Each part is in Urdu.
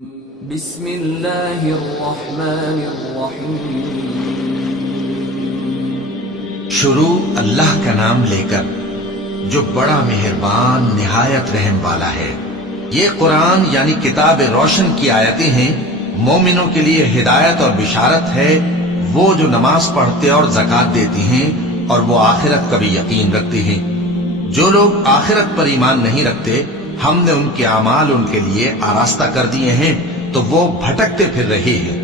بسم اللہ الرحمن الرحیم۔ شروع اللہ کا نام لے کر جو بڑا مہربان نہایت رحم والا ہے۔ یہ قرآن یعنی کتاب روشن کی آیتیں ہیں، مومنوں کے لیے ہدایت اور بشارت ہے، وہ جو نماز پڑھتے اور زکوٰۃ دیتی ہیں اور وہ آخرت کا بھی یقین رکھتے ہیں۔ جو لوگ آخرت پر ایمان نہیں رکھتے، ہم نے ان کے اعمال ان کے لیے آراستہ کر دیے ہیں تو وہ بھٹکتے پھر رہے ہیں۔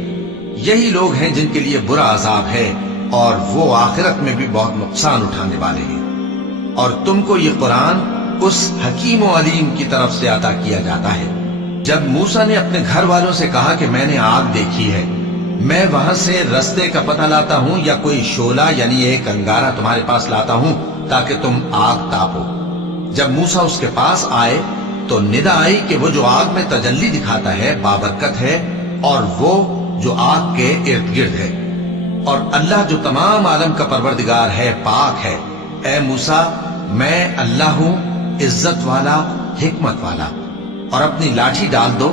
یہی لوگ ہیں جن کے لیے برا عذاب ہے اور وہ آخرت میں بھی بہت نقصان اٹھانے والے ہیں۔ اور تم کو یہ قرآن اس حکیم و علیم کی طرف سے عطا کیا جاتا ہے۔ جب موسیٰ نے اپنے گھر والوں سے کہا کہ میں نے آگ دیکھی ہے، میں وہاں سے رستے کا پتہ لاتا ہوں یا کوئی شعلہ یعنی ایک انگارہ تمہارے پاس لاتا ہوں تاکہ تم آگ تاپو۔ جب موسیٰ اس کے پاس آئے تو ندا آئی کہ وہ جو آگ میں تجلی دکھاتا ہے بابرکت ہے، اور وہ جو آگ کے ارد گرد ہے، اور اللہ جو تمام عالم کا پروردگار ہے پاک ہے۔ اے موسیٰ، میں اللہ ہوں، عزت والا، حکمت والا، اور اپنی لاٹھی ڈال دو۔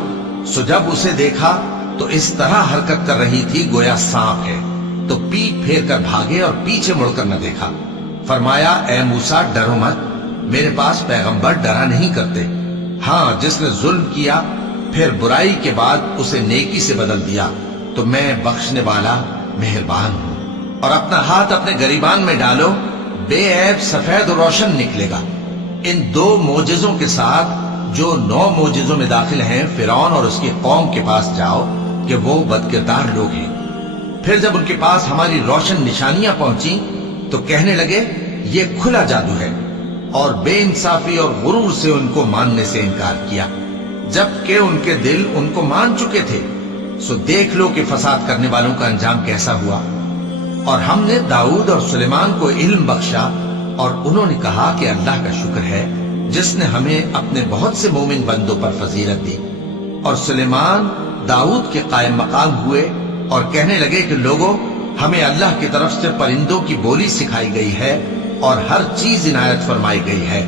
سو جب اسے دیکھا تو اس طرح حرکت کر رہی تھی گویا سانپ ہے، تو پیٹ پھیر کر بھاگے اور پیچھے مڑ کر نہ دیکھا۔ فرمایا، اے موسیٰ، ڈرو مت، میرے پاس پیغمبر ڈرا نہیں کرتے۔ ہاں، جس نے ظلم کیا پھر برائی کے بعد اسے نیکی سے بدل دیا تو میں بخشنے والا مہربان ہوں۔ اور اپنا ہاتھ اپنے گریبان میں ڈالو، بے عیب سفید و روشن نکلے گا۔ ان 2 معجزوں کے ساتھ جو 9 معجزوں میں داخل ہیں، فرعون اور اس کی قوم کے پاس جاؤ کہ وہ بدکردار لوگ ہیں۔ پھر جب ان کے پاس ہماری روشن نشانیاں پہنچی تو کہنے لگے یہ کھلا جادو ہے، اور بے انصافی اور غرور سے ان کو ماننے سے انکار کیا، جبکہ ان کے دل ان کو مان چکے تھے۔ سو دیکھ لو کہ فساد کرنے والوں کا انجام کیسا ہوا۔ اور ہم نے داؤد اور سلیمان کو علم بخشا، اور انہوں نے کہا کہ اللہ کا شکر ہے جس نے ہمیں اپنے بہت سے مومن بندوں پر فضیلت دی۔ اور سلیمان داؤد کے قائم مقام ہوئے اور کہنے لگے کہ لوگوں، ہمیں اللہ کی طرف سے پرندوں کی بولی سکھائی گئی ہے اور ہر چیز عنایت فرمائی گئی ہے،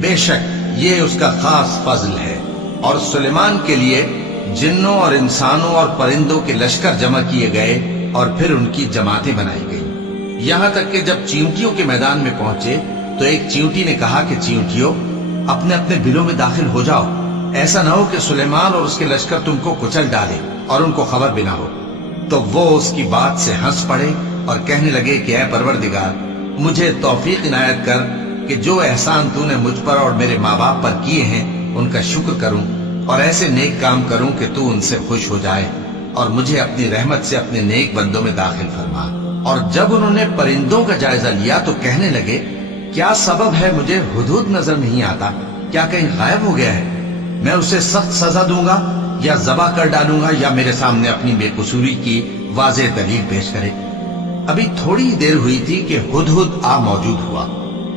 بے شک یہ اس کا خاص فضل ہے۔ اور سلیمان کے لیے جنوں اور انسانوں اور پرندوں کے لشکر جمع کیے گئے اور پھر ان کی جماعتیں بنائی گئی، یہاں تک کہ جب چیونٹیوں کے میدان میں پہنچے تو ایک چیونٹی نے کہا کہ چیونٹیوں، اپنے اپنے بلوں میں داخل ہو جاؤ، ایسا نہ ہو کہ سلیمان اور اس کے لشکر تم کو کچل ڈالے اور ان کو خبر بھی نہ ہو۔ تو وہ اس کی بات سے ہنس پڑے اور کہنے لگے کہ اے پروردگار، مجھے توفیق عنایت کر کہ جو احسان تو نے مجھ پر اور میرے ماں باپ پر کیے ہیں ان کا شکر کروں، اور ایسے نیک کام کروں کہ تو ان سے خوش ہو جائے، اور مجھے اپنی رحمت سے اپنے نیک بندوں میں داخل فرما۔ اور جب انہوں نے پرندوں کا جائزہ لیا تو کہنے لگے کیا سبب ہے مجھے ہدہد نظر نہیں آتا، کیا کہیں غائب ہو گیا ہے؟ میں اسے سخت سزا دوں گا یا ذبح کر ڈالوں گا، یا میرے سامنے اپنی بے قصوری کی واضح دلیل پیش کرے۔ ابھی تھوڑی دیر ہوئی تھی کہ ہدہد آ موجود ہوا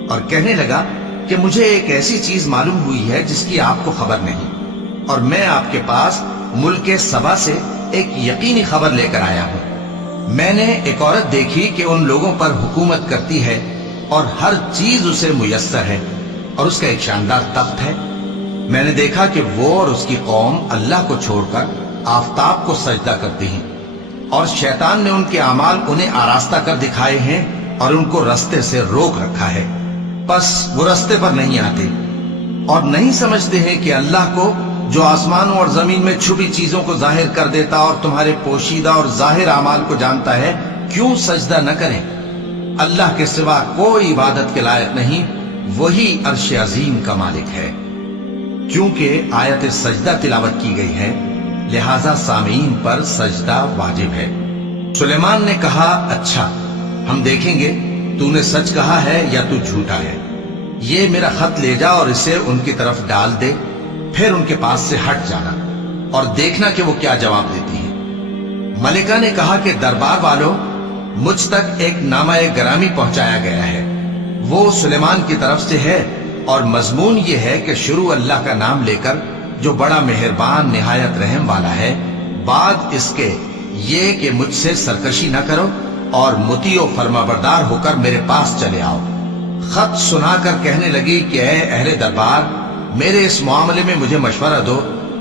اور کہنے لگا کہ مجھے ایک ایسی چیز معلوم ہوئی ہے جس کی آپ کو خبر نہیں، اور میں آپ کے پاس ملک سبا سے ایک یقینی خبر لے کر آیا ہوں۔ میں نے ایک عورت دیکھی کہ ان لوگوں پر حکومت کرتی ہے اور ہر چیز اسے میسر ہے، اور اس کا ایک شاندار تخت ہے۔ میں نے دیکھا کہ وہ اور اس کی قوم اللہ کو چھوڑ کر آفتاب کو سجدہ کرتی ہیں، اور شیطان نے ان کے اعمال انہیں آراستہ کر دکھائے ہیں اور ان کو رستے سے روک رکھا ہے، پس وہ رستے پر نہیں آتے اور نہیں سمجھتے ہیں کہ اللہ کو جو آسمانوں اور زمین میں چھپی چیزوں کو ظاہر کر دیتا اور تمہارے پوشیدہ اور ظاہر اعمال کو جانتا ہے، کیوں سجدہ نہ کریں؟ اللہ کے سوا کوئی عبادت کے لائق نہیں، وہی عرش عظیم کا مالک ہے۔ کیونکہ آیت سجدہ تلاوت کی گئی ہے لہذا سامعین پر سجدہ واجب ہے۔ سلیمان نے کہا اچھا، ہم دیکھیں گے تو نے سچ کہا ہے یا تو جھوٹا ہے۔ یہ میرا خط لے جا اور اسے ان کی طرف ڈال دے، پھر ان کے پاس سے ہٹ جانا اور دیکھنا کہ وہ کیا جواب دیتی ہیں۔ ملکہ نے کہا کہ دربار والوں، مجھ تک ایک نامہ گرامی پہنچایا گیا ہے، وہ سلیمان کی طرف سے ہے، اور مضمون یہ ہے کہ شروع اللہ کا نام لے کر جو بڑا مہربان نہایت رحم والا ہے، بعد اس کے یہ کہ مجھ سے سرکشی نہ کرو اور مطیع و فرما بردار ہو کر میرے پاس چلے آؤ۔ خط سنا کر کہنے لگی کہ اے اہل دربار، میرے اس معاملے میں مجھے مشورہ دو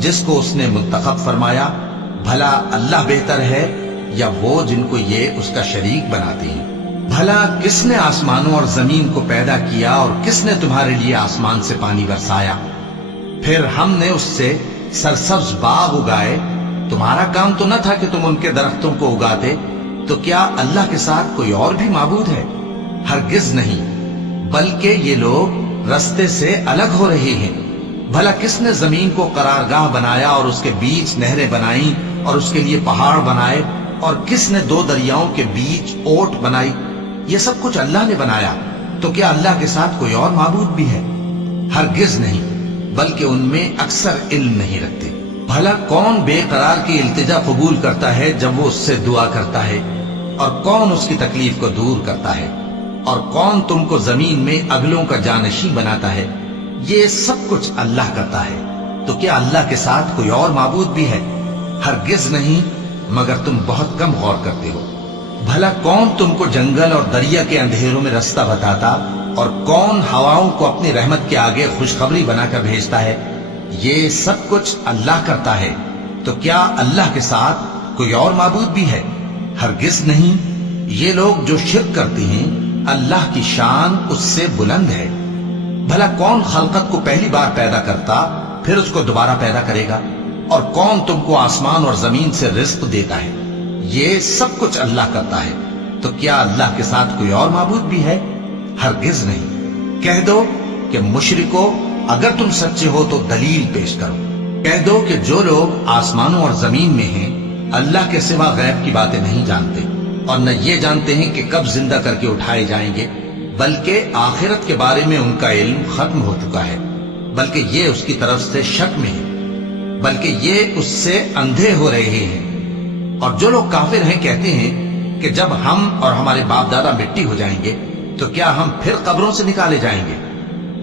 جس کو اس نے منتخب فرمایا، بھلا اللہ بہتر ہے یا وہ جن کو یہ اس کا شریک بناتے ہیں؟ بھلا کس نے آسمانوں اور زمین کو پیدا کیا اور کس نے تمہارے لیے آسمان سے پانی برسایا؟ پھر ہم نے اس سے سرسبز باغ اگائے، تمہارا کام تو نہ تھا کہ تم ان کے درختوں کو اگاتے؟ تو کیا اللہ کے ساتھ کوئی اور بھی معبود ہے؟ ہرگز نہیں، بلکہ یہ لوگ رستے سے الگ ہو رہے ہیں۔ بھلا کس نے زمین کو قرارگاہ بنایا اور اس کے بیچ نہریں بنائیں اور اس کے لیے پہاڑ بنائے، اور کس نے دو دریاؤں کے بیچ اوٹ بنائی؟ یہ سب کچھ اللہ نے بنایا، تو کیا اللہ کے ساتھ کوئی اور معبود بھی ہے؟ ہرگز نہیں، بلکہ ان میں اکثر علم نہیں رکھتے۔ بھلا کون بے قرار کی التجا قبول کرتا ہے جب وہ اس سے دعا کرتا ہے، اور کون اس کی تکلیف کو دور کرتا ہے، اور کون تم کو زمین میں اگلوں کا جانشین بناتا ہے؟ یہ سب کچھ اللہ کرتا ہے، تو کیا اللہ کے ساتھ کوئی اور معبود بھی ہے؟ ہرگز نہیں، مگر تم بہت کم غور کرتے ہو۔ بھلا کون تم کو جنگل اور دریا کے اندھیروں میں رستہ بتاتا، اور کون ہواؤں کو اپنی رحمت کے آگے خوشخبری بنا کر بھیجتا ہے؟ یہ سب کچھ اللہ کرتا ہے، تو کیا اللہ کے ساتھ کوئی اور معبود بھی ہے؟ ہرگز نہیں۔ یہ لوگ جو شرک کرتے ہیں، اللہ کی شان اس سے بلند ہے۔ بھلا کون خلقت کو پہلی بار پیدا کرتا پھر اس کو دوبارہ پیدا کرے گا؟ اور کون تم کو آسمان اور زمین سے رزق دیتا ہے؟ یہ سب کچھ اللہ کرتا ہے، تو کیا اللہ کے ساتھ کوئی اور معبود بھی ہے؟ ہرگز نہیں۔ کہہ دو کہ مشرکو، اگر تم سچے ہو تو دلیل پیش کرو۔ کہہ دو کہ جو لوگ آسمانوں اور زمین میں ہیں اللہ کے سوا غیب کی باتیں نہیں جانتے، اور نہ یہ جانتے ہیں کہ کب زندہ کر کے اٹھائے جائیں گے، بلکہ آخرت کے بارے میں ان کا علم ختم ہو چکا ہے، بلکہ یہ اس کی طرف سے شک میں ہے، بلکہ یہ اس سے اندھے ہو رہے ہیں۔ اور جو لوگ کافر ہیں کہتے ہیں کہ جب ہم اور ہمارے باپ دادا مٹی ہو جائیں گے تو کیا ہم پھر قبروں سے نکالے جائیں گے؟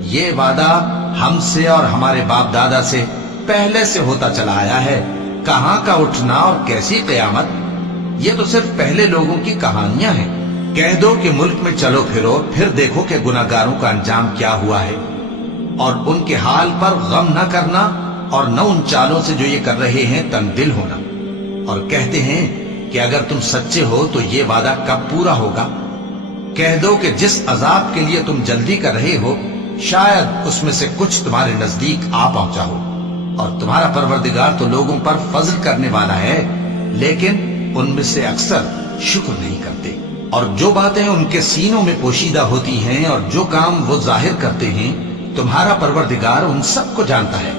یہ وعدہ ہم سے اور ہمارے باپ دادا سے پہلے سے ہوتا چلا آیا ہے، کہاں کا اٹھنا اور کیسی قیامت؟ یہ تو صرف پہلے لوگوں کی کہانیاں ہیں۔ کہہ دو کہ ملک میں چلو پھرو، پھر دیکھو کہ گناہگاروں کا انجام کیا ہوا ہے، اور ان کے حال پر غم نہ کرنا، اور نہ ان چالوں سے جو یہ کر رہے ہیں تنگ دل ہونا۔ اور کہتے ہیں کہ اگر تم سچے ہو تو یہ وعدہ کب پورا ہوگا؟ کہہ دو کہ جس عذاب کے لیے تم جلدی کر رہے ہو شاید اس میں سے کچھ تمہارے نزدیک آ پہنچا ہو، اور تمہارا پروردگار تو لوگوں پر فضل کرنے والا ہے، لیکن ان میں سے اکثر شکر نہیں کرتے۔ اور جو باتیں ان کے سینوں میں پوشیدہ ہوتی ہیں اور جو کام وہ ظاہر کرتے ہیں، تمہارا پروردگار ان سب کو جانتا ہے۔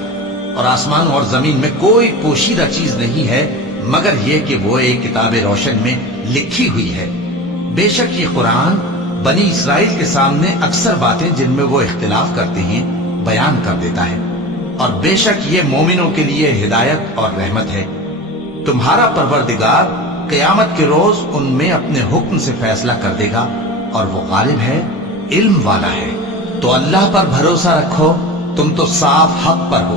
اور آسمان اور زمین میں کوئی پوشیدہ چیز نہیں ہے مگر یہ کہ وہ ایک کتاب روشن میں لکھی ہوئی ہے۔ بے شک یہ قرآن بنی اسرائیل کے سامنے اکثر باتیں جن میں وہ اختلاف کرتے ہیں بیان کر دیتا ہے، اور بے شک یہ مومنوں کے لیے ہدایت اور رحمت ہے۔ تمہارا پروردگار قیامت کے روز ان میں اپنے حکم سے فیصلہ کر دے گا، اور وہ غالب ہے، علم والا ہے۔ تو اللہ پر بھروسہ رکھو، تم تو صاف حق پر ہو۔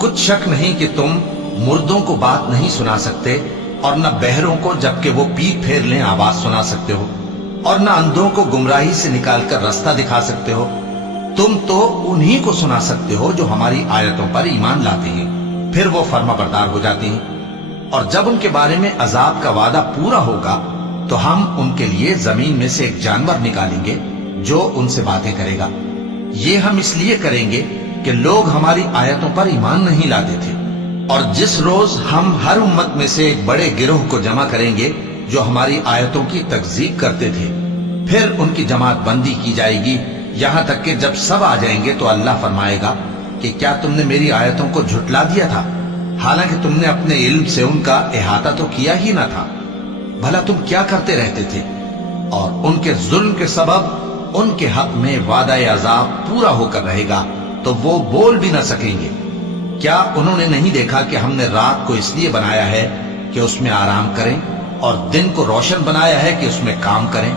کچھ شک نہیں کہ تم مردوں کو بات نہیں سنا سکتے، اور نہ بہروں کو جبکہ وہ پیٹ پھیر لیں آواز سنا سکتے ہو، اور نہ اندھوں کو گمراہی سے نکال کر رستہ دکھا سکتے ہو۔ تم تو انہی کو سنا سکتے ہو جو ہماری آیتوں پر ایمان لاتے ہیں، پھر وہ فرما بردار ہو جاتے ہیں۔ اور جب ان کے بارے میں عذاب کا وعدہ پورا ہوگا تو ہم ان کے لیے زمین میں سے ایک جانور نکالیں گے جو ان سے باتیں کرے گا۔ یہ ہم اس لیے کریں گے کہ لوگ ہماری آیتوں پر ایمان نہیں لاتے تھے۔ اور جس روز ہم ہر امت میں سے ایک بڑے گروہ کو جمع کریں گے جو ہماری آیتوں کی تکذیب کرتے تھے، پھر ان کی جماعت بندی کی جائے گی، یہاں تک کہ جب سب آ جائیں گے تو اللہ فرمائے گا کہ کیا تم نے میری آیتوں کو جھٹلا دیا تھا، حالانکہ تم نے اپنے علم سے ان کا احاطہ تو کیا ہی نہ تھا۔ بھلا تم کیا کرتے رہتے تھے؟ اور ان کے ظلم کے سبب ان کے حق میں وعدہ عذاب پورا ہو کر رہے گا تو وہ بول بھی نہ سکیں گے۔ کیا انہوں نے نہیں دیکھا کہ ہم نے رات کو اس لیے بنایا ہے کہ اس میں آرام کریں، اور دن کو روشن بنایا ہے کہ اس میں کام کریں؟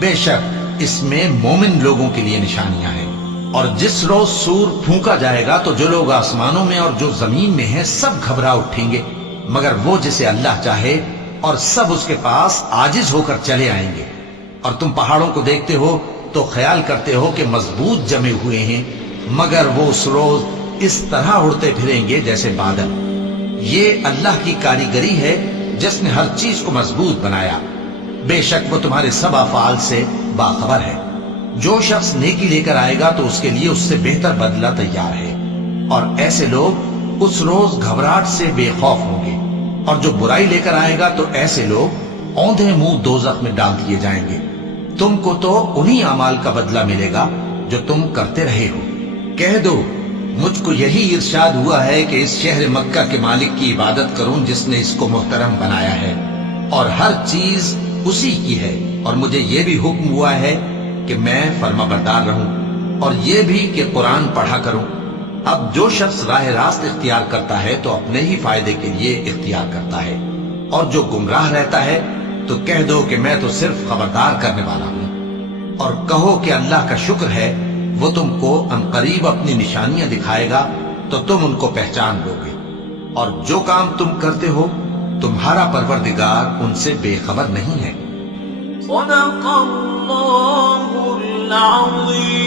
بے شک اس میں مومن لوگوں کے لیے نشانیاں ہیں۔ اور جس روز سور پھونکا جائے گا تو جو لوگ آسمانوں میں اور جو زمین میں ہیں سب گھبرا اٹھیں گے، مگر وہ جسے اللہ چاہے، اور سب اس کے پاس عاجز ہو کر چلے آئیں گے۔ اور تم پہاڑوں کو دیکھتے ہو تو خیال کرتے ہو کہ مضبوط جمے ہوئے ہیں، مگر وہ اس روز اس طرح اڑتے پھریں گے جیسے بادل۔ یہ اللہ کی کاریگری ہے جس نے ہر چیز کو مضبوط بنایا، بے شک وہ تمہارے سب افعال سے باخبر ہے۔ جو شخص نیکی لے کر آئے گا تو اس کے لیے اس سے بہتر بدلہ تیار ہے، اور ایسے لوگ اس روز گھبراہٹ سے بے خوف ہوں گے، اور جو برائی لے کر آئے گا تو ایسے لوگ اوندھے منہ دوزخ میں ڈال دیے جائیں گے۔ تم کو تو انہی اعمال کا بدلہ ملے گا جو تم کرتے رہے ہو۔ کہہ دو مجھ کو یہی ارشاد ہوا ہے کہ اس شہر مکہ کے مالک کی عبادت کروں جس نے اس کو محترم بنایا ہے، اور ہر چیز اسی کی ہے، اور مجھے یہ بھی حکم ہوا ہے کہ میں فرما بردار رہوں، اور یہ بھی کہ قرآن پڑھا کروں۔ اب جو شخص راہ راست اختیار کرتا ہے تو اپنے ہی فائدے کے لیے اختیار کرتا ہے، اور جو گمراہ رہتا ہے تو کہہ دو کہ میں تو صرف خبردار کرنے والا ہوں۔ اور کہو کہ اللہ کا شکر ہے، وہ تم کو عنقریب اپنی نشانیاں دکھائے گا تو تم ان کو پہچان لو گے، اور جو کام تم کرتے ہو تمہارا پروردگار ان سے بے خبر نہیں ہے۔ صدق اللہ العظیم۔